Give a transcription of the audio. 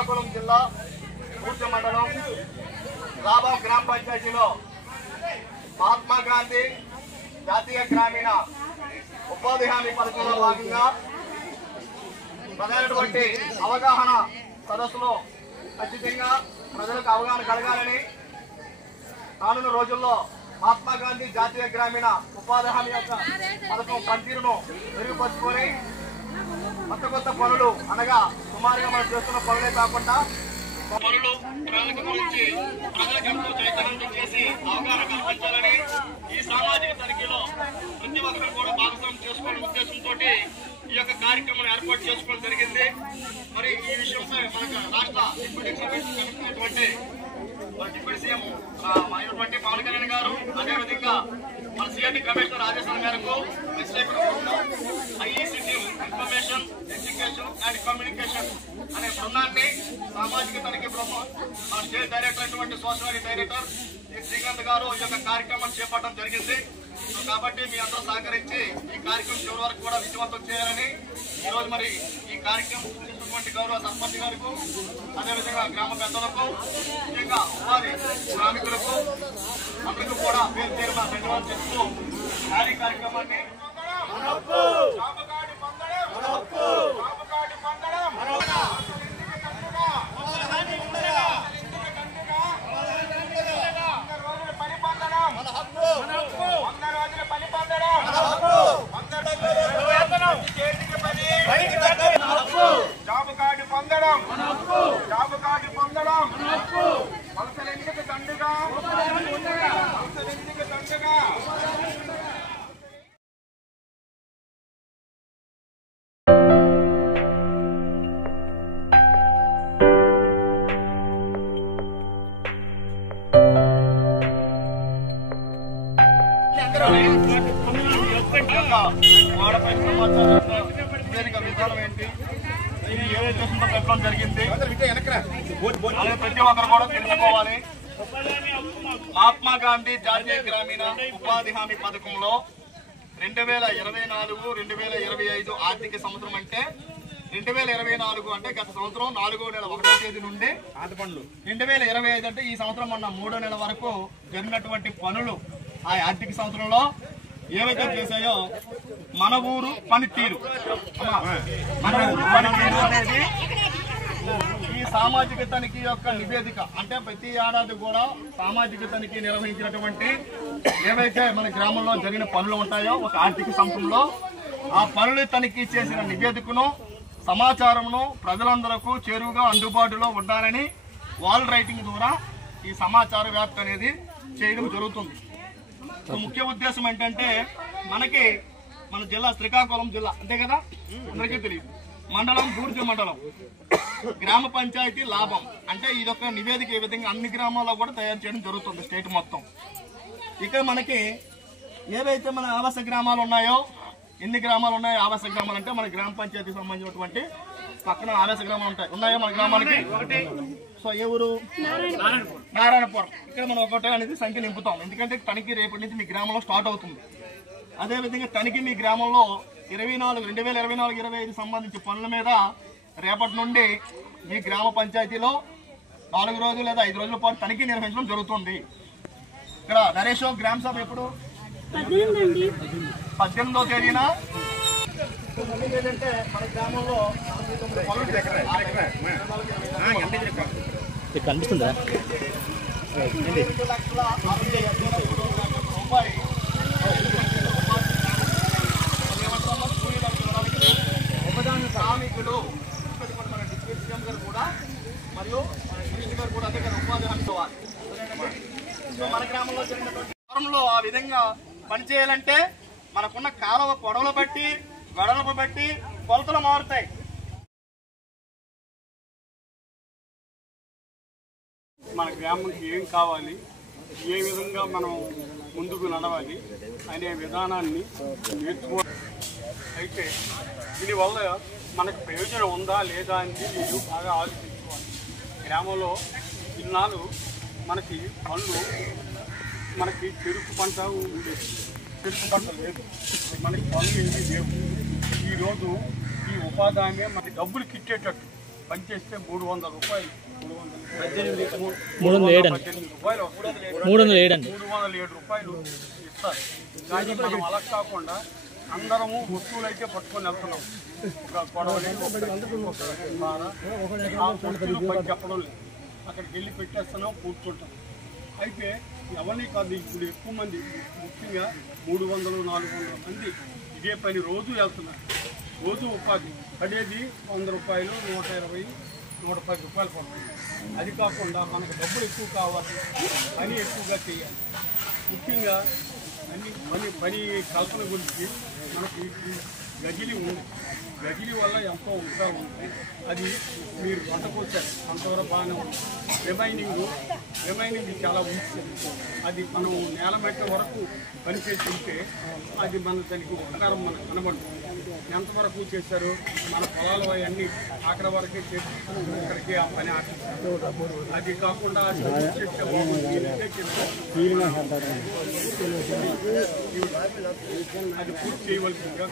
శ్రీకాకుళం జిల్లా పూర్తి మండలం లాభం గ్రామ పంచాయతీలో మహాత్మా గాంధీ జాతీయ గ్రామీణ ఉపాధి హామీ పథకంలో భాగంగా ప్రధానటువంటి అవగాహన సదస్సులో ఖచ్చితంగా ప్రజలకు అవగాహన కలగాలని రానున్న రోజుల్లో మహాత్మా గాంధీ జాతీయ గ్రామీణ ఉపాధి హామీ యొక్క పథకం పనితీరును మెరుగుపరుచుకొని కొత్త పనులు అనగా సుమారుగా మనం చేస్తున్న పనులే కాకుండా పనులు ప్రణాళిక గురించి ప్రజలకు ఎంతో చైతన్యం చేసి అవగాహన కల్పించాలని ఈ సామాజిక తనిఖీలో ప్రతి ఒక్కరు కూడా భాగస్వామ్యం చేసుకోవడం ఉద్దేశంతో ఈ యొక్క కార్యక్రమం ఏర్పాటు చేసుకోవడం జరిగింది. మరి ఈ విషయంపై మనకు రాష్ట్ర డిప్యూటీ డిప్యూటీ సీఎం అయినటువంటి పవన్ కళ్యాణ్ గారు, అదేవిధంగా మన సిఐటి కమిషనర్ ఆదేశాల మేరకు ఐఈసీటీ ఇన్ఫర్మేషన్ ఎడ్యుకేషన్ అండ్ కమ్యూనికేషన్ అనే బృందాన్ని సామాజిక తనిఖీ బృందం మన స్టేట్ డైరెక్టర్ అయినటువంటి సోషల్ మీడియా డైరెక్టర్ శ్రీకాంత్ గారు ఈ యొక్క కార్యక్రమాన్ని చేపట్టడం జరిగింది. కాబట్టి మీ అందరూ సహకరించి ఈ కార్యక్రమం చివరి వరకు కూడా విజయవంతం చేయాలని ఈరోజు మరి ఈ కార్యక్రమం చేసినటువంటి గౌరవ సర్పంచ్ గారికి, అదేవిధంగా గ్రామ పెద్దలకు, ముఖ్యంగా ఉపాధి శ్రామికులకు అందరికీ కూడా పేరు పేరున ధన్యవాదాలు చెప్తూ కార్యక్రమాన్ని విధానం ఏంటి, ఇది ఏ ఉద్దేశంతో పెట్టడం జరిగింది, ప్రతి ఒక్కరు కూడా తెలుసుకోవాలి. మహాత్మా గాంధీ జాతీయ గ్రామీణ ఉపాధి హామీ పథకంలో 2024-2025 ఆర్థిక సంవత్సరం అంటే 2024 అంటే గత సంవత్సరం 4వ నెల 1వ తేదీ నుండి 2025 అంటే ఈ సంవత్సరం మొన్న 3వ నెల వరకు జరిగినటువంటి పనులు ఆ ఆర్థిక సంవత్సరంలో ఏవైతే చేశాయో మన ఊరు పనితీరు అనేది ఈ సామాజిక తనిఖీ యొక్క నివేదిక. అంటే ప్రతి ఏడాది కూడా సామాజిక తనిఖీ నిర్వహించినటువంటి ఏవైతే మన గ్రామంలో జరిగిన పనులు ఉంటాయో ఒక ఆర్థిక సంవత్సరంలో ఆ పనులు తనిఖీ చేసిన నివేదికను సమాచారంను ప్రజలందరకు చేరువుగా అందుబాటులో ఉండాలని వాల్ రైటింగ్ ద్వారా ఈ సమాచార వ్యాప్తి అనేది చేయడం జరుగుతుంది. ముఖ్య ఉద్దేశం ఏంటంటే మనకి మన జిల్లా శ్రీకాకుళం జిల్లా అంతే కదా, అందరికీ తెలియదు. మండలం బూర్జ మండలం, గ్రామ పంచాయతీ లాభం అంటే ఇదొక నివేదిక ఈ విధంగా అన్ని గ్రామాల్లో కూడా తయారు చేయడం జరుగుతుంది స్టేట్ మొత్తం. ఇక్కడ మనకి ఏవైతే మన ఆవాస గ్రామాలు ఉన్నాయో, ఎన్ని గ్రామాలు ఉన్నాయో ఆవాస గ్రామాలు అంటే మన గ్రామ పంచాయతీకి సంబంధించినటువంటి పక్కన ఆవాస గ్రామాలు ఉన్నాయో మన గ్రామానికి. సో ఏ ఊరు? నారాయణపురం. ఇక్కడ మనం ఒకటే అనేది సంఖ్య నింపుతాం, ఎందుకంటే తనిఖీ రేపటి నుంచి మీ గ్రామంలో స్టార్ట్ అవుతుంది. అదేవిధంగా తనిఖీ మీ గ్రామంలో 2024-25 సంబంధించి పనుల మీద రేపటి నుండి మీ గ్రామ పంచాయతీలో 4 రోజులు లేదా 5 రోజుల పాటు తనిఖీ నిర్వహించడం జరుగుతుంది. ఇక్కడ నరేష్ గ్రామ సభ ఎప్పుడు? 18వ తేదీన. ఏంటంటే మన గ్రామంలో కనిపిస్తుందా శ్రామికులు మన డిప్యూటీ సీఎం గారు కూడా మరియు మన మినిస్టర్ గారు కూడా అదే ఉపాధి హామీ ఇవ్వాలి. మన గ్రామంలో జరిగినటువంటి వారంలో ఆ విధంగా పనిచేయాలంటే మనకున్న కాలువ పొడవులు బట్టి గొడవలు బట్టి కొలతలు మారుతాయి. మన గ్రామంకి ఏం కావాలి, ఏ విధంగా మనం ముందుకు నడవాలి అనే విధానాన్ని నేర్చుకోవాలి. అయితే దీనివల్ల మనకు ప్రయోజనం ఉందా లేదా అనేది మీరు బాగా ఆలోచించుకోవాలి. గ్రామంలో ఇన్నాళ్ళు మనకి పనులు మనకి చెరుకు పంట ఉండేది, చెరుకు పంట లేదు, మనకి పనులు ఏమీ లేవు. ఈరోజు ఈ ఉపాధి మనకి డబ్బులు కిట్టేటట్టు పనిచేస్తే 300 రూపాయలు 307 రూపాయలు 307 రూపాయలు ఇస్తారు. కానీ మనం అలా కాకుండా అందరము వస్తువులు అయితే పట్టుకొని వెళ్తున్నాం. ఒక గొడవలు ఆ వస్తువులు పని చెప్పడం లేదు, అక్కడికి వెళ్ళి పెట్టేస్తున్నాం, కూర్చుంటాం. అయితే ఎవరిని కాదు, ఇప్పుడు ఎక్కువ మంది ముఖ్యంగా 300-400 మంది ఇదే పని రోజు వెళ్తున్నారు. రోజు ఉపాధి పడేది 100 రూపాయలు, 120-110 రూపాయలు పడుతుంది. అది కాకుండా మనకు డబ్బులు ఎక్కువ కావాలి, పని ఎక్కువగా చేయాలి. ముఖ్యంగా పని కల్పన గురించి మనకి గజిలి ఉంది. గజిలి వల్ల ఎంతో ఉపయోగం ఉంది. అది మీరు వంటకొచ్చారు అంతవరకు బాగానే ఉంది. రిమైనింగ్ చాలా ఉంటుంది. అది మనం నేల మెట్ల వరకు పనిచేసి ఉంటే అది దానికి ఉపకారం మనకు కనబడుతుంది. ఎంతవరకు చేశారు, మన పొలాలు అవన్నీ అక్కడ వరకే చేసి ఇక్కడికి ఆ పని ఆశిస్తారు. అది కాకుండా అది పూర్తి చేయవలసిందిగా